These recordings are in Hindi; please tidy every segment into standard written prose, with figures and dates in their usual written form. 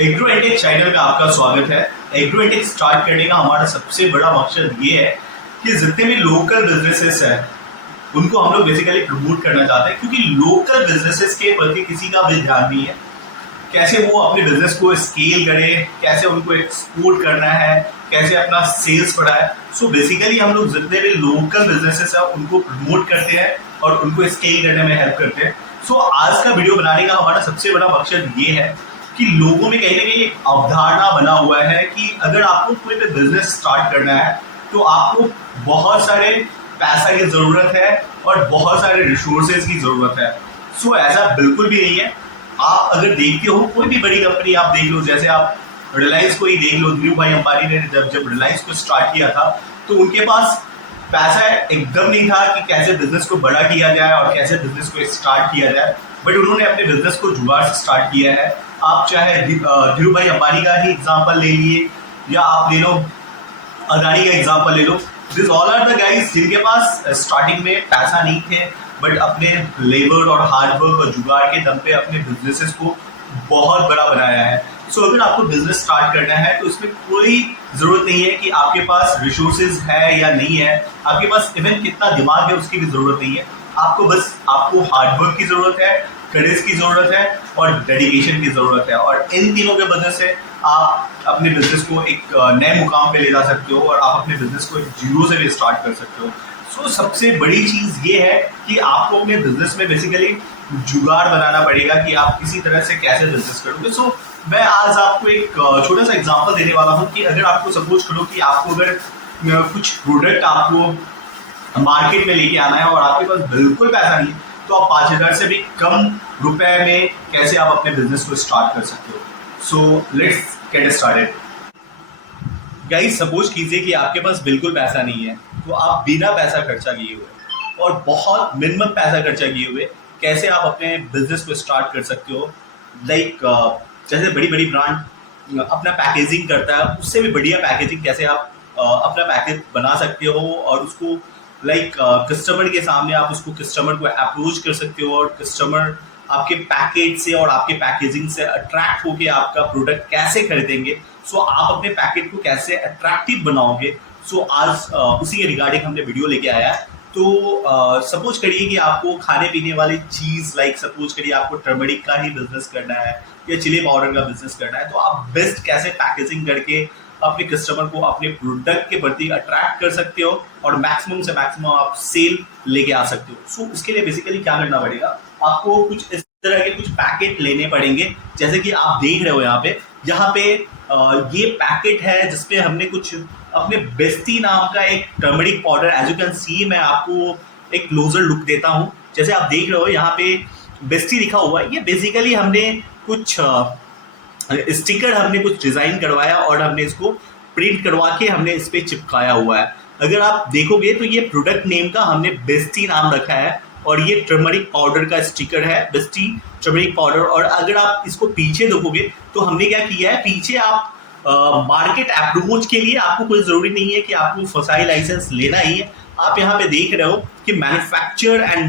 एग्रोएंटेक चैनल में आपका स्वागत है। एग्रोएंटेक स्टार्ट करने का हमारा सबसे बड़ा मकसद ये है कि जितने भी लोकल बिजनेसेस हैं उनको हम लोग बेसिकली प्रमोट करना चाहते हैं, क्योंकि लोकल बिजनेसेस के प्रति किसी का भी ध्यान नहीं है। कैसे वो अपने बिजनेस को स्केल करें, कैसे उनको एक्सपोर्ट करना है, कैसे अपना सेल्स बढ़ाए। सो बेसिकली हम लोग जितने भी लोकल बिजनेसेस हैं उनको प्रमोट करते हैं और उनको स्केल करने में हेल्प करते हैं। सो आज का वीडियो बनाने का हमारा सबसे बड़ा मकसद ये है कि लोगों में कहीं ना कहीं एक अवधारणा बना हुआ है कि अगर आपको कोई भी बिजनेस स्टार्ट करना है तो आपको बहुत सारे पैसा की ज़रूरत है और बहुत सारे रिसोर्सेज की ज़रूरत है। सो ऐसा बिल्कुल भी नहीं है। आप अगर देखते हो कोई भी बड़ी कंपनी आप देख लो, जैसे आप रिलायंस को ही देख लो। धीरू भाई अंबानी ने जब रिलायंस को स्टार्ट किया था तो उनके पास पैसा एकदम नहीं था कि कैसे बिजनेस को बड़ा किया जाए और कैसे बिजनेस को स्टार्ट किया जाए, बट उन्होंने अपने बिजनेस को जुगाड़ से स्टार्ट किया है। आप चाहे धीरू भाई अंबानी का ही एग्जांपल ले लिए या आप ले लो अदानी का एग्जांपल ले लो। This all are the guys जिनके पास स्टार्टिंग में पैसा नहीं थे, बट अपने लेबर और हार्डवर्क और जुगाड़ के दम पे अपने बिजनेसेस को बहुत बड़ा बनाया है। सो अगर आपको बिजनेस स्टार्ट करना है तो इसमें कोई ज़रूरत नहीं है कि आपके पास रिसोर्सेज है या नहीं है, आपके पास इवन कितना दिमाग है उसकी भी ज़रूरत नहीं है। आपको हार्डवर्क की ज़रूरत है, करेज की ज़रूरत है और डेडिकेशन की ज़रूरत है। और इन तीनों के वजह से आप अपने बिजनेस को एक नए मुकाम पे ले जा सकते हो और आप अपने बिजनेस को एक जीरो से भी स्टार्ट कर सकते हो। सो सबसे बड़ी चीज़ ये है कि आपको अपने बिजनेस में बेसिकली जुगाड़ बनाना पड़ेगा कि आप किसी तरह से कैसे बिजनेस करोगे। सो मैं आज आपको एक छोटा सा एग्जांपल देने वाला हूँ कि अगर आपको सपोज करो कि आपको अगर कुछ प्रोडक्ट आपको मार्केट में लेके आना है और आपके पास बिल्कुल पैसा नहीं है, तो आप 5,000 से भी कम रुपए में कैसे आप अपने बिजनेस को स्टार्ट कर सकते हो। So let's get started. Guys, suppose कीजिए कि आपके पास बिल्कुल पैसा नहीं है, तो आप बिना पैसा खर्चा किए हुए और बहुत मिनिमम पैसा खर्चा किए हुए कैसे आप अपने बिजनेस को स्टार्ट कर सकते हो। लाइक जैसे बड़ी बड़ी ब्रांड अपना पैकेजिंग करता है, उससे भी बढ़िया पैकेजिंग कैसे आप अपना पैकेज बना सकते हो और उसको कस्टमर के सामने आप उसको कस्टमर को अप्रोच कर सकते हो और कस्टमर आपके पैकेज से और आपके पैकेजिंग से अट्रैक्ट होके आपका प्रोडक्ट कैसे खरीदेंगे। सो आप अपने पैकेज को कैसे अट्रैक्टिव बनाओगे। सो आज उसी के रिगार्डिंग हमने वीडियो लेके आया है। तो सपोज करिए कि आपको खाने पीने वाली चीज़ सपोज करिए आपको टर्मरिक का ही बिजनेस करना है या चिली पाउडर का बिजनेस करना है, तो आप बेस्ट कैसे पैकेजिंग करके अपने कस्टमर को अपने प्रोडक्ट के प्रति अट्रैक्ट कर सकते हो और मैक्सिमम से मैक्सिमम आप सेल लेके आ सकते हो। सो उसके लिए बेसिकली क्या करना पड़ेगा, आपको कुछ इस तरह के कुछ पैकेट लेने पड़ेंगे। जैसे कि आप देख रहे हो यहाँ पे ये पैकेट है जिसपे हमने कुछ अपने बेस्टी नाम का एक turmeric powder, as you can see मैं आपको एक क्लोजर लुक देता हूँ। जैसे आप देख रहे हो यहाँ पे बेस्टी लिखा हुआ है। ये बेसिकली हमने कुछ स्टिकर हमने कुछ डिज़ाइन करवाया और हमने इसको प्रिंट करवा के हमने इस पर चिपकाया हुआ है। अगर आप देखोगे तो ये प्रोडक्ट नेम का हमने बेस्टी नाम रखा है और ये टर्मरिक पाउडर का स्टिकर है, बेस्टी टर्मरिक पाउडर। और अगर आप इसको पीछे देखोगे तो हमने क्या किया है, पीछे आप मार्केट अप्रोच के लिए आपको कोई ज़रूरी नहीं है कि आपको फसाई लाइसेंस लेना ही है। आप यहाँ पे देख रहे हो कि मैन्युफैक्चर एंड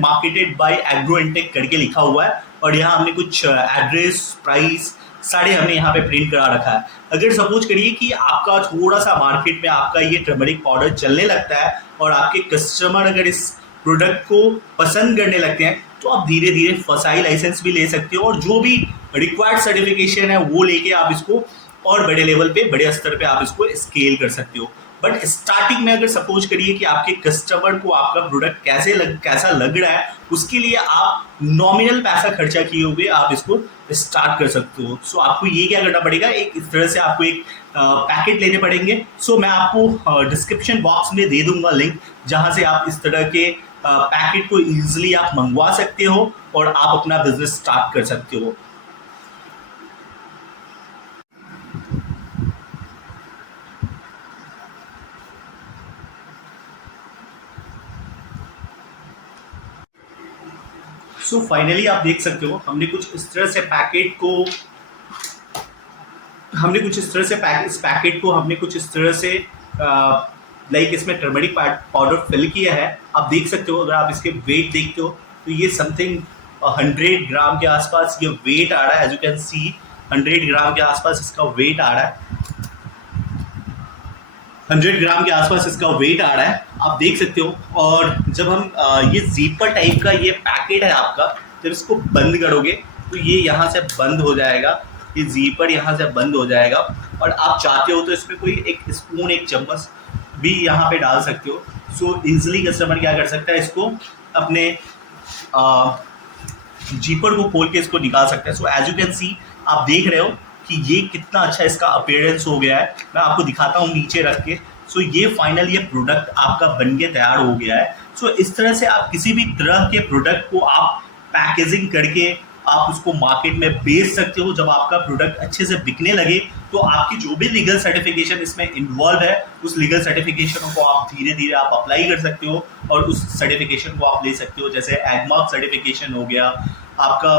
मार्केटेड बाय एग्रोएंटेक करके लिखा हुआ है और यहाँ हमने कुछ एड्रेस, प्राइस सारे हमने यहाँ पे प्रिंट करा रखा है। अगर सपोज करिए कि आपका थोड़ा सा मार्केट में आपका ये टर्मरिक पाउडर चलने लगता है और आपके कस्टमर अगर इस प्रोडक्ट को पसंद करने लगते हैं, तो आप धीरे धीरे फसाई लाइसेंस भी ले सकते हो और जो भी रिक्वायर्ड सर्टिफिकेशन है वो लेके आप इसको और बड़े लेवल पे, बड़े स्तर पे आप इसको स्केल कर सकते हो। बट स्टार्टिंग में अगर सपोज करिए कि आपके कस्टमर को आपका प्रोडक्ट कैसा लग रहा है, उसके लिए आप नॉमिनल पैसा खर्चा किए हुए आप इसको स्टार्ट कर सकते हो। सो आपको ये क्या करना पड़ेगा, एक इस तरह से आपको एक पैकेट लेने पड़ेंगे। सो मैं आपको डिस्क्रिप्शन बॉक्स में दे दूंगा लिंक, जहां से आप इस तरह के पैकेट को ईजिली आप मंगवा सकते हो और आप अपना बिजनेस स्टार्ट कर सकते हो। सो फाइनली आप देख सकते हो हमने कुछ इस तरह से इस पैकेट को हमने कुछ इस तरह से इसमें टर्मरिक पाउडर फिल किया है। आप देख सकते हो, अगर आप इसके वेट देखते हो तो ये समथिंग 100 ग्राम के आसपास ये वेट आ रहा है। एज यू कैन सी 100 ग्राम के आसपास इसका वेट आ रहा है। 100 ग्राम के आसपास इसका वेट आ रहा है, आप देख सकते हो। और जब हम ये जीपर टाइप का ये पैकेट है आपका, जब इसको बंद करोगे तो ये यहाँ से बंद हो जाएगा, ये जीपर यहाँ से बंद हो जाएगा। और आप चाहते हो तो इसमें कोई एक स्पून, एक चम्मच भी यहाँ पे डाल सकते हो। सो इजिली कस्टमर क्या कर सकता है, इसको अपने जीपर को खोल के इसको निकाल सकते हैं। So as you can see, आप देख रहे हो कि ये कितना अच्छा इसका अपीयरेंस हो गया है। मैं आपको दिखाता हूँ नीचे रख के। सो ये फाइनल ये प्रोडक्ट आपका बन के तैयार हो गया है। सो इस तरह से आप किसी भी तरह के प्रोडक्ट को आप पैकेजिंग करके आप उसको मार्केट में बेच सकते हो। जब आपका प्रोडक्ट अच्छे से बिकने लगे तो आपकी जो भी लीगल सर्टिफिकेशन इसमें इन्वॉल्व है, उस लीगल सर्टिफिकेशन को आप धीरे धीरे आप अप्लाई कर सकते हो और उस सर्टिफिकेशन को आप ले सकते हो। जैसे एगमार्क सर्टिफिकेशन हो गया आपका,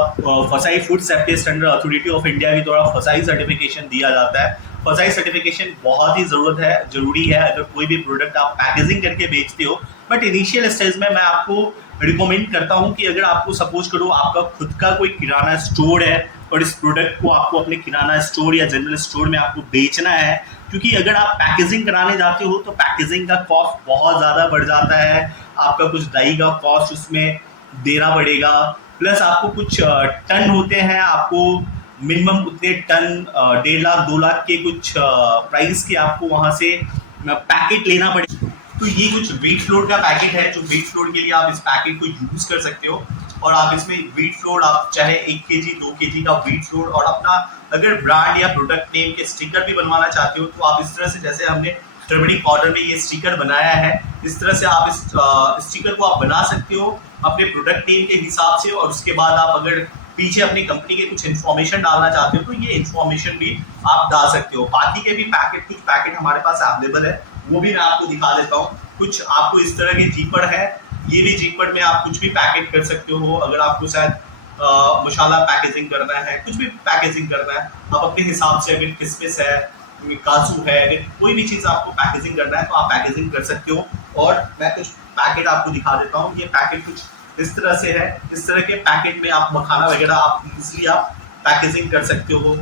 फसाई food safety standard authority of India के द्वारा फसाई सर्टिफिकेशन दिया जाता है। फसाई सर्टिफिकेशन बहुत ही जरूरी है अगर कोई भी प्रोडक्ट आप पैकेजिंग करके बेचते हो। बट इनिशियल स्टेज में मैं आपको रिकमेंड करता हूं कि अगर आपको सपोज करो आपका खुद का कोई किराना स्टोर है और इस प्रोडक्ट को आपको अपने किराना स्टोर या जनरल स्टोर में आपको बेचना है, क्योंकि अगर आप पैकेजिंग कराने जाते हो तो पैकेजिंग का कॉस्ट बहुत ज़्यादा बढ़ जाता है। आपका कुछ डाई का कॉस्ट उसमें देना पड़ेगा, प्लस आपको कुछ टन होते हैं, आपको मिनिमम उतने टन 1.5 लाख 2 लाख के कुछ प्राइस के आपको वहाँ से पैकेट लेना पड़ेगा। तो ये कुछ वीट फ्लोर का पैकेट है, जो वीट फ्लोर के लिए आप इस पैकेट को यूज़ कर सकते हो। और आप इसमें वीट फ्लोर, आप चाहे 1 केजी 2 केजी का वीट फ्लोर और अपना अगर ब्रांड या प्रोडक्ट नेम के स्टिकर भी बनवाना चाहते हो तो आप इस तरह से, जैसे हमने टर्मरिक पाउडर में ये स्टिकर बनाया है, इस तरह से आप इस स्टिकर को आप बना सकते हो अपने प्रोडक्ट नेम के हिसाब से। और उसके बाद आप अगर पीछे अपनी कंपनी के कुछ इन्फॉर्मेशन डालना चाहते हो तो ये इन्फॉर्मेशन भी आप डाल सकते हो। बाकी के भी कुछ पैकेट हमारे पास अवेलेबल है, वो भी मैं आपको दिखा देता हूँ। कुछ आपको इस तरह के जीपर है, ये भी जीपर में आप कुछ भी पैकेट कर सकते हो। अगर आपको शायद मसाला पैकेजिंग करना है, कुछ भी पैकेजिंग करना है, आप अपने हिसाब से, अगर किसमिस है, काजू है, अगर कोई भी चीज़ आपको पैकेजिंग करना है तो आप पैकेजिंग कर सकते हो। और मैं कुछ पैकेट आपको दिखा देता हूँ। ये पैकेट कुछ इस तरह से है, इस तरह के पैकेट में आप मखाना वगैरह आप इजीली आप पैकेजिंग कर सकते हो।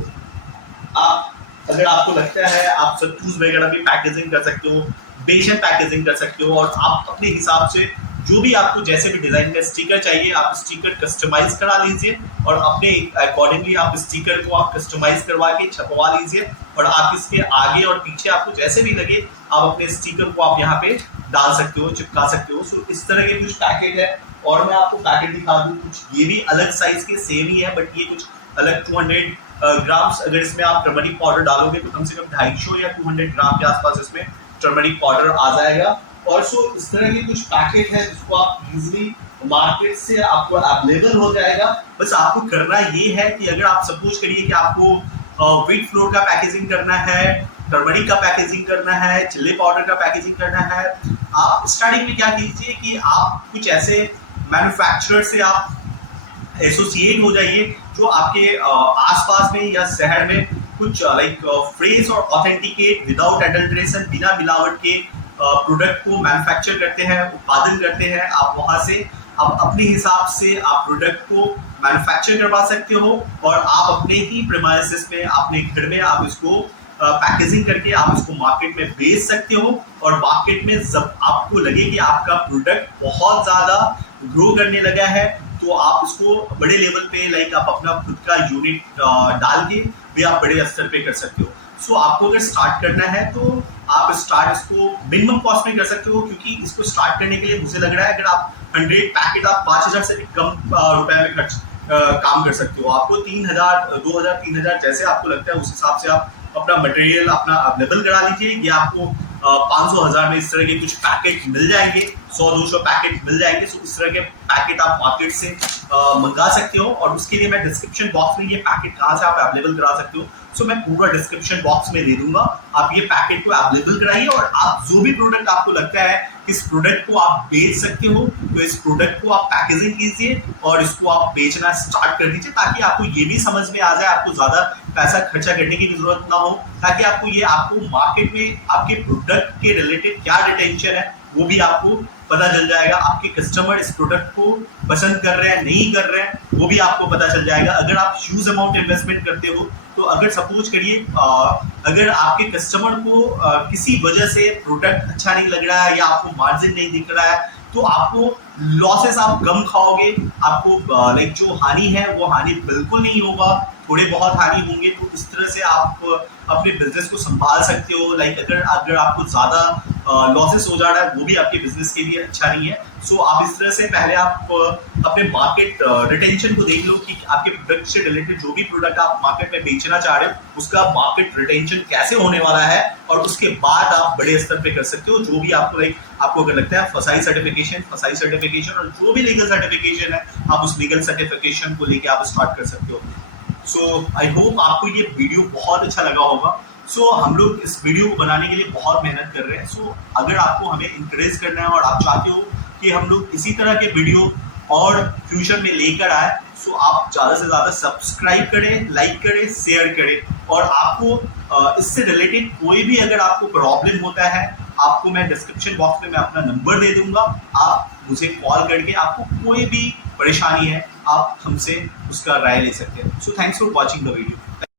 आप अगर आपको लगता है आप सत्तूज वगैरह भी पैकेजिंग कर सकते हो, बेसन पैकेजिंग कर सकते हो। और आप अपने हिसाब से जो भी आपको जैसे भी डिजाइन का स्टिकर चाहिए, आप स्टिकर कस्टमाइज करा लीजिए और अपने अकॉर्डिंगली आप स्टिकर को आप कस्टमाइज करवा के छपवा लीजिए। और आप इसके आगे और पीछे आपको जैसे भी लगे आप अपने स्टिकर को आप यहाँ पे डाल सकते हो, चिपका सकते हो। सो इस तरह के कुछ पैकेट है। और मैं आपको पैकेट दिखा दूँ, कुछ ये भी अलग साइज के सेम ही है, बट ये कुछ अलग 200 ग्राम्स। अगर इसमें आप टर्मरिक पाउडर डालोगे तो कम से कम 250 या 200 ग्राम के आसपास इसमें टर्मरिक पाउडर आ जाएगा। और सो इस तरह के कुछ पैकेट है जिसको आप इजीली मार्केट से आपको अवेलेबल हो जाएगा। बस आपको करना ये है कि अगर आप सपोज करिए कि आपको व्हीट फ्लोर का पैकेजिंग करना है, टर्मरिक का पैकेजिंग करना है, चिल्ली पाउडर का पैकेजिंग करना है, आप स्टार्टिंग में क्या कीजिए कि आप कुछ ऐसे मैन्युफैक्चरर से आप एसोसिएट हो जाइए जो आपके आसपास में या शहर में कुछ लाइक फ्रेश और ऑथेंटिकेट विदाउट एडल्ट्रेशन, बिना मिलावट के प्रोडक्ट को मैन्युफैक्चर करते हैं, उत्पादन करते हैं। आप वहां से आप अपने हिसाब से आप प्रोडक्ट को मैन्युफैक्चर करवा सकते हो और आप अपने ही प्रीमाइसेस में, अपने घर में आप इसको पैकेजिंग करके आप इसको मार्केट में बेच सकते हो। और मार्केट में जब आपको लगे कि आपका प्रोडक्ट बहुत ज़्यादा ग्रो करने लगा है तो आप इसको बड़े लेवल पे लाइक आप अपना खुद का यूनिट डाल के भी आप बड़े स्तर पे कर सकते हो। सो आपको अगर स्टार्ट करना है तो आप स्टार्ट इसको मिनिमम कॉस्ट में कर सकते हो, क्योंकि इसको स्टार्ट करने के लिए मुझे लग रहा है अगर आप 100 पैकेट आप 5,000 से भी कम रुपए में खर्च काम कर सकते हो। आपको 3,000 2,000 3,000 जैसे आपको लगता है उस हिसाब से आप अपना मटेरियल अपना अवेलेबल करा लीजिए। या आपको 500 1000 में इस तरह के कुछ पैकेट मिल जाएंगे, 100-200 पैकेट मिल जाएंगे। सो इस तरह के पैकेट आप मार्केट से मंगा सकते हो। और उसके लिए मैं डिस्क्रिप्शन बॉक्स में ये पैकेट कहाँ से आप अवेलेबल करा सकते हो, सो मैं पूरा डिस्क्रिप्शन बॉक्स में दे दूंगा। आप ये पैकेट को अवेलेबल कराइए और आप जो भी प्रोडक्ट आपको लगता है इस प्रोडक्ट को आप बेच सकते हो तो इस प्रोडक्ट को आप पैकेजिंग कीजिए और इसको आप बेचना स्टार्ट कर दीजिए, ताकि आपको ये भी समझ में आ जाए, आपको ज्यादा पैसा खर्चा करने की जरूरत ना हो, ताकि आपको मार्केट में आपके प्रोडक्ट के रिलेटेड क्या डिटेंशन है वो भी आपको पता चल जाएगा। आपके कस्टमर इस प्रोडक्ट को पसंद कर रहे हैं नहीं कर रहे हैं वो भी आपको पता चल जाएगा। अगर आप ह्यूज अमाउंट इन्वेस्टमेंट करते हो तो अगर सपोज करिए अगर आपके कस्टमर को किसी वजह से प्रोडक्ट अच्छा नहीं लग रहा है या आपको मार्जिन नहीं दिख रहा है तो आपको लॉसेस आप कम खाओगे। आपको लाइक जो हानि है वो हानि बिल्कुल नहीं होगा, थोड़े बहुत हानि होंगे। तो इस तरह से आप अपने बिजनेस को संभाल सकते हो। लाइक अगर आपको ज़्यादा लॉसेस हो जा रहा है वो भी आपके बिजनेस के लिए अच्छा नहीं है। सो आप इस तरह से पहले आप अपने मार्केट रिटेंशन को देख लो कि आपके प्रोडक्ट से रिलेटेड जो भी प्रोडक्ट आप मार्केट में बेचना चाह रहे हो उसका मार्केट रिटेंशन कैसे होने वाला है, और उसके बाद आप बड़े स्तर पे कर सकते हो। जो भी आपको अगर लगता है फसाई सर्टिफिकेशन और जो भी लीगल सर्टिफिकेशन है आप उस लीगल सर्टिफिकेशन को लेके आप स्टार्ट कर सकते हो। सो आई होप आपको ये वीडियो बहुत अच्छा लगा होगा। हम लोग इस वीडियो को बनाने के लिए बहुत मेहनत कर रहे हैं। अगर आपको हमें इंकरेज करना है और आप चाहते हो कि हम लोग इसी तरह के वीडियो और फ्यूचर में लेकर आए, आप ज़्यादा से ज़्यादा सब्सक्राइब करें, लाइक करें, शेयर करें। और आपको इससे रिलेटेड कोई भी अगर आपको प्रॉब्लम होता है, आपको मैं डिस्क्रिप्शन बॉक्स में मैं अपना नंबर दे दूंगा, आप मुझे कॉल करके आपको कोई भी परेशानी है आप हमसे उसका राय ले सकते हैं। Thanks for watching the video.